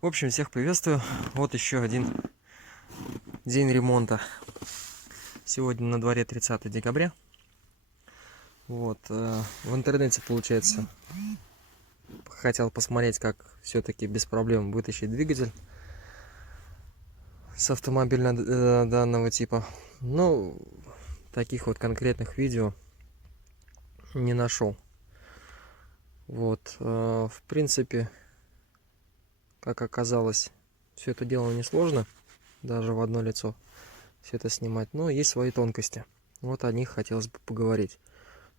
В общем, всех приветствую. Вот еще один день ремонта. Сегодня на дворе 30 декабря. Вот, в интернете, получается, хотел посмотреть, как все-таки без проблем вытащить двигатель с автомобиля данного типа. Но таких вот конкретных видео не нашел. Вот, в принципе, как оказалось, все это дело несложно, даже в одно лицо все это снимать, но есть свои тонкости. Вот о них хотелось бы поговорить.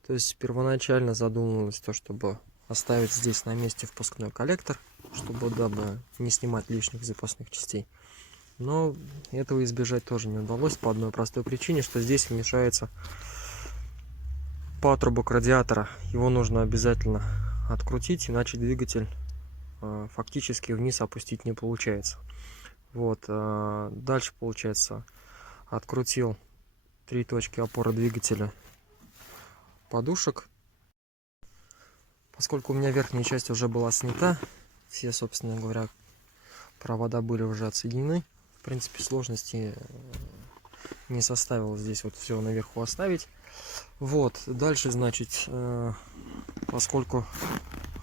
То есть первоначально задумывалось то, чтобы оставить здесь на месте впускной коллектор, дабы не снимать лишних запасных частей. Но этого избежать тоже не удалось по одной простой причине, что здесь вмешается патрубок радиатора. Его нужно обязательно открутить, иначе двигатель фактически вниз опустить не получается. Вот, дальше получается открутил 3 точки опоры двигателя подушек. Поскольку у меня верхняя часть уже была снята, все, собственно говоря, провода были уже отсоединены. В принципе, сложности не составило здесь вот все наверху оставить. Вот, дальше, значит, поскольку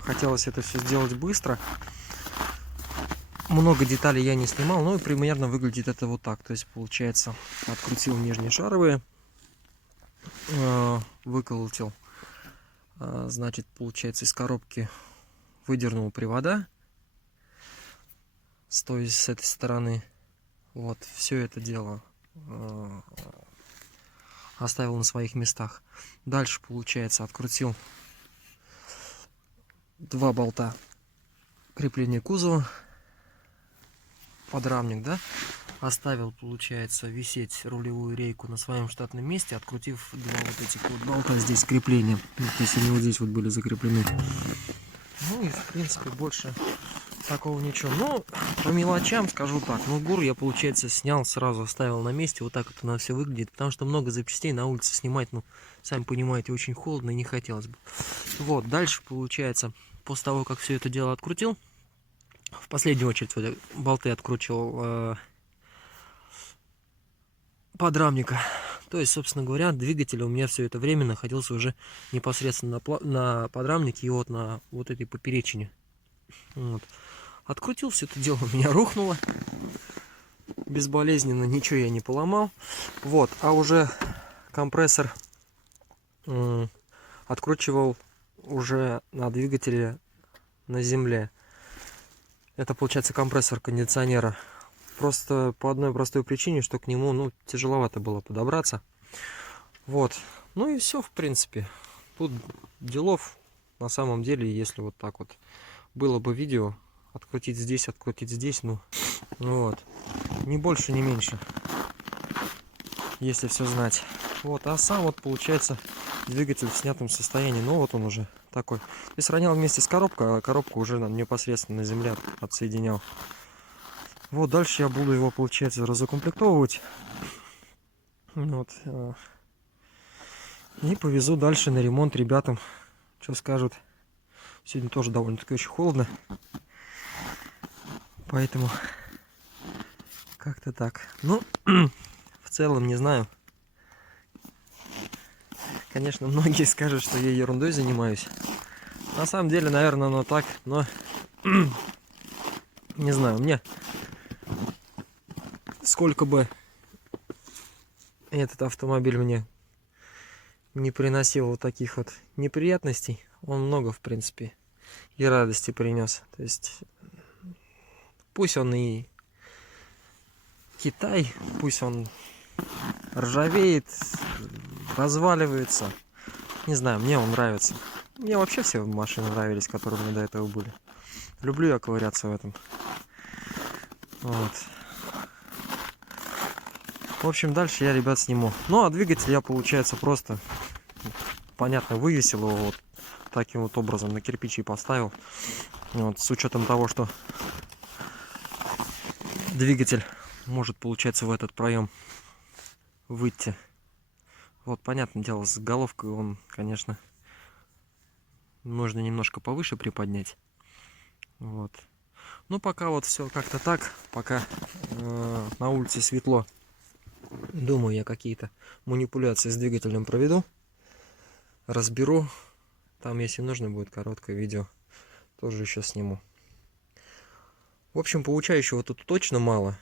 хотелось это все сделать быстро, много деталей я не снимал, но примерно выглядит это вот так. То есть, получается, открутил нижние шаровые, выколотил, значит, получается, из коробки выдернул привода с этой стороны. Вот, все это дело оставил на своих местах. Дальше, получается, открутил 2 болта крепления кузова, подрамник, да, оставил, получается, висеть рулевую рейку на своем штатном месте, открутив 2 вот этих вот болта здесь крепления. То есть они вот здесь вот были закреплены. Ну и в принципе больше такого ничего. Но по мелочам скажу так. Ну, ГУР я, получается, снял, сразу оставил на месте. Вот так вот она все выглядит. Потому что много запчастей на улице снимать, ну, сами понимаете, очень холодно и не хотелось бы. Вот, дальше, получается, после того, как все это дело открутил, в последнюю очередь вот болты откручивал подрамника. То есть, собственно говоря, двигатель у меня все это время находился уже непосредственно на подрамнике и вот на вот этой поперечине. Вот. Открутил, все это дело у меня рухнуло. Безболезненно, ничего я не поломал. Вот, а уже компрессор откручивал уже на двигателе на земле. Это, получается, компрессор кондиционера. Просто по одной простой причине, что к нему, ну, тяжеловато было подобраться. Вот. Ну и все, в принципе. Тут делов на самом деле, если вот так вот было бы видео, открутить здесь, ну вот. Ни больше, ни меньше. Если все знать. Вот, а сам вот получается двигатель в снятом состоянии. Ну вот он уже такой. То есть ронял вместе с коробкой, а коробку уже непосредственно на земле отсоединял. Вот дальше я буду его, получается, разукомплектовывать. Вот. И повезу дальше на ремонт ребятам. Что скажут. Сегодня тоже довольно-таки очень холодно. Поэтому как-то так. Ну, в целом, не знаю. Конечно, многие скажут, что я ерундой занимаюсь. На самом деле, наверное, оно так, но не знаю, мне сколько бы этот автомобиль мне не приносил вот таких вот неприятностей, он много, в принципе, и радости принес. То есть, пусть он и Китай, пусть он ржавеет, разваливается, не знаю, мне он нравится. Мне вообще все машины нравились, которые у меня до этого были. Люблю я ковыряться в этом. Вот. В общем, дальше я, ребят, сниму. Ну, а двигатель я, получается, просто, понятно, вывесил его вот таким вот образом на кирпичи поставил. Вот, с учетом того, что двигатель может, получается, в этот проем выйти. Вот, понятное дело, с головкой он, конечно, нужно немножко повыше приподнять. Вот. Ну, пока вот все как-то так, пока на улице светло. Думаю, я какие-то манипуляции с двигателем проведу, разберу. Там, если нужно будет короткое видео, тоже еще сниму. В общем, получающего тут точно мало.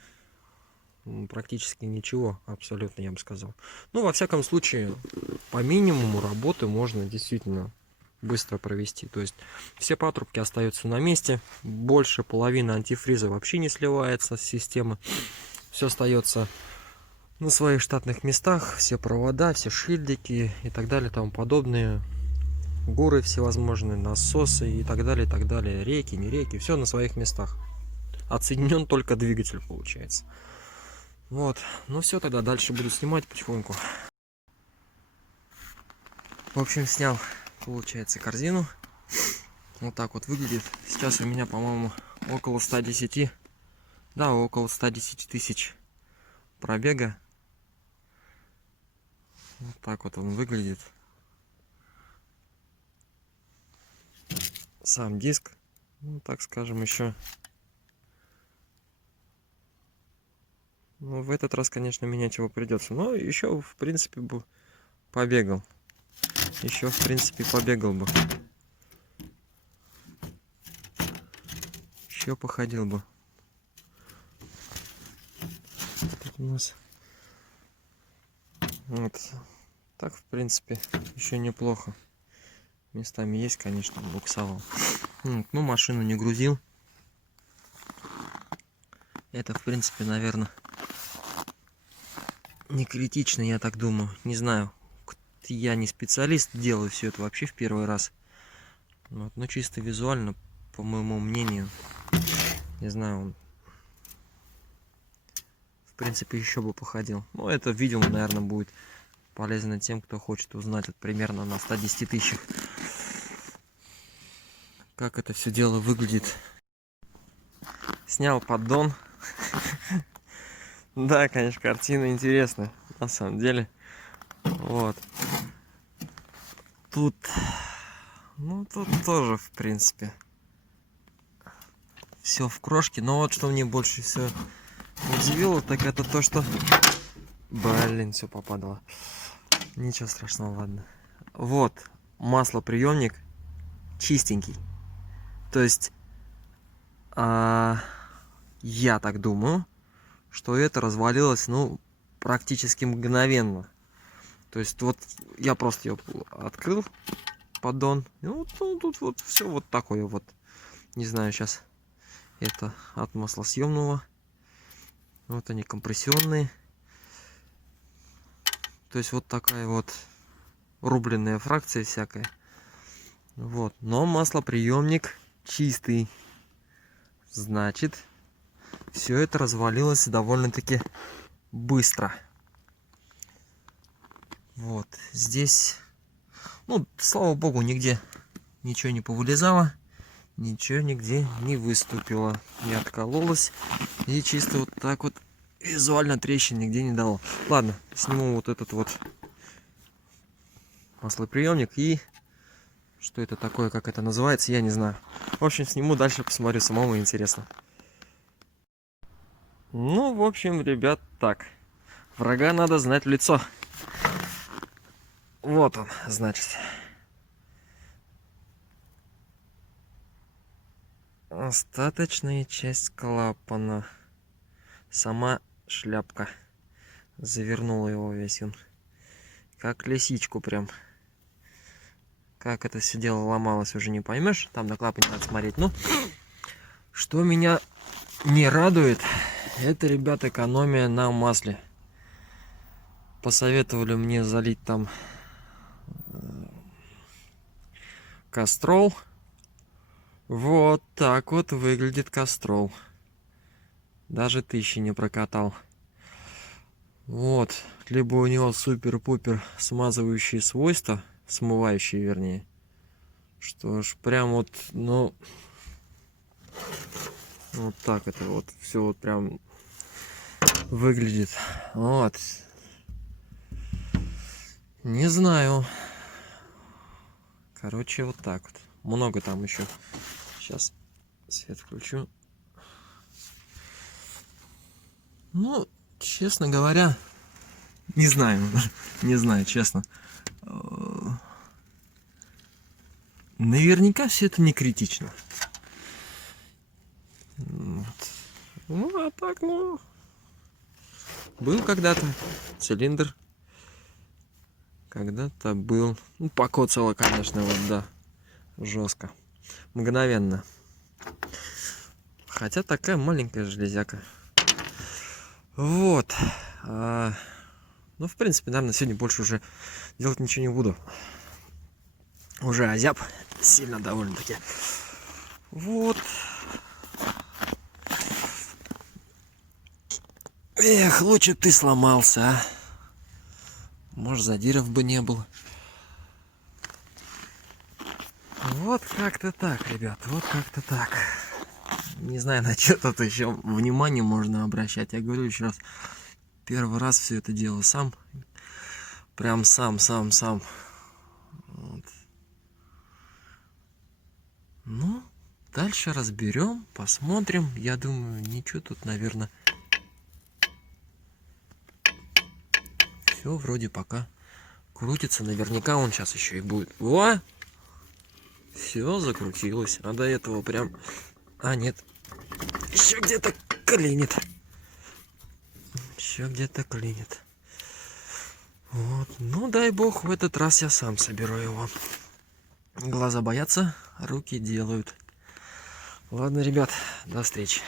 Практически ничего, абсолютно, я бы сказал. Ну, во всяком случае, по минимуму работы можно действительно быстро провести. То есть все патрубки остаются на месте. Больше половины антифриза вообще не сливается с системы. Все остается на своих штатных местах. Все провода, все шильдики и так далее, тому подобные. Горы всевозможные, насосы и так далее, и так далее. Реки, не реки, все на своих местах. Отсоединен только двигатель, получается. Вот, ну все, тогда дальше буду снимать потихоньку. В общем, снял, получается, корзину. Вот так вот выглядит. Сейчас у меня, по-моему, около 110, да, около 110 тысяч пробега. Вот так вот он выглядит. Сам диск, ну, так скажем, еще. Ну, в этот раз, конечно, менять его придется. Но еще, в принципе, бы побегал. Еще, в принципе, побегал бы. Еще походил бы. Тут у нас вот так, в принципе, еще неплохо. Местами есть, конечно, буксовал. Ну, машину не грузил. Это, в принципе, наверное, не критично, я так думаю. Не знаю, я не специалист, делаю все это вообще в первый раз. Вот, но чисто визуально, по моему мнению, не знаю, он, в принципе, еще бы походил. Но это видео, наверное, будет полезно тем, кто хочет узнать вот, примерно на 110 тысячах, как это все дело выглядит. Снял поддон. Да, конечно, картина интересная, на самом деле. Вот. Тут, ну, тут тоже, в принципе, все в крошке. Но вот что мне больше всего удивило, так это то, что... Блин, все попадало. Ничего страшного, ладно. Вот, маслоприемник чистенький. То есть, я так думаю, что это развалилось, ну, практически мгновенно. То есть, вот я просто ее открыл, поддон. И вот, ну, тут вот все вот такое вот. Не знаю, сейчас это от маслосъемного. Вот они компрессионные. То есть вот такая вот рубленная фракция всякая. Вот. Но маслоприемник чистый. Значит, все это развалилось довольно-таки быстро. Вот. Здесь, ну, слава богу, нигде ничего не повылезало. Ничего нигде не выступило. Не откололось. И чисто вот так вот визуально трещин нигде не дало. Ладно, сниму вот этот вот маслоприемник и что это такое, как это называется, я не знаю. В общем, сниму дальше, посмотрю, самому интересно. Ну, в общем, ребят, так. Врага надо знать в лицо. Вот он, значит. Остаточная часть клапана. Сама шляпка. Завернула его весь он. Как лисичку прям. Как это все дело ломалось, уже не поймешь. Там на клапане надо смотреть. Ну, что меня не радует, это, ребят, экономия на масле. Посоветовали мне залить там Кастрол. Вот так вот выглядит Кастрол. Даже 1000 не прокатал. Вот. Либо у него супер-пупер смазывающие свойства. Смывающие, вернее. Что ж, прям вот, ну... Вот так это вот все вот прям выглядит. Вот. Не знаю. Короче, вот так вот. Много там еще. Сейчас свет включу. Ну, честно говоря, не знаю, не знаю, честно. Наверняка все это не критично. Вот. Ну, а так, ну, был когда-то цилиндр. Когда-то был. Ну, покоцало, конечно, вот, да. Жестко. Мгновенно. Хотя такая маленькая железяка. Вот. Ну, в принципе, наверное, сегодня больше уже делать ничего не буду. Уже озяб. Сильно довольно-таки. Вот. Эх, лучше б ты сломался, а. Может, задиров бы не было. Вот как-то так, ребят. Вот как-то так. Не знаю, на что тут еще внимание можно обращать. Я говорю еще раз. Первый раз все это делал сам. Прям сам. Вот. Ну, дальше разберем, посмотрим. Я думаю, ничего тут, наверное. Все вроде пока крутится. Наверняка он сейчас еще и будет. Во! Все закрутилось. А до этого прям... А, нет. Еще где-то клинит. Еще где-то клинит. Вот. Ну, дай бог, в этот раз я сам соберу его. Глаза боятся, руки делают. Ладно, ребят, до встречи.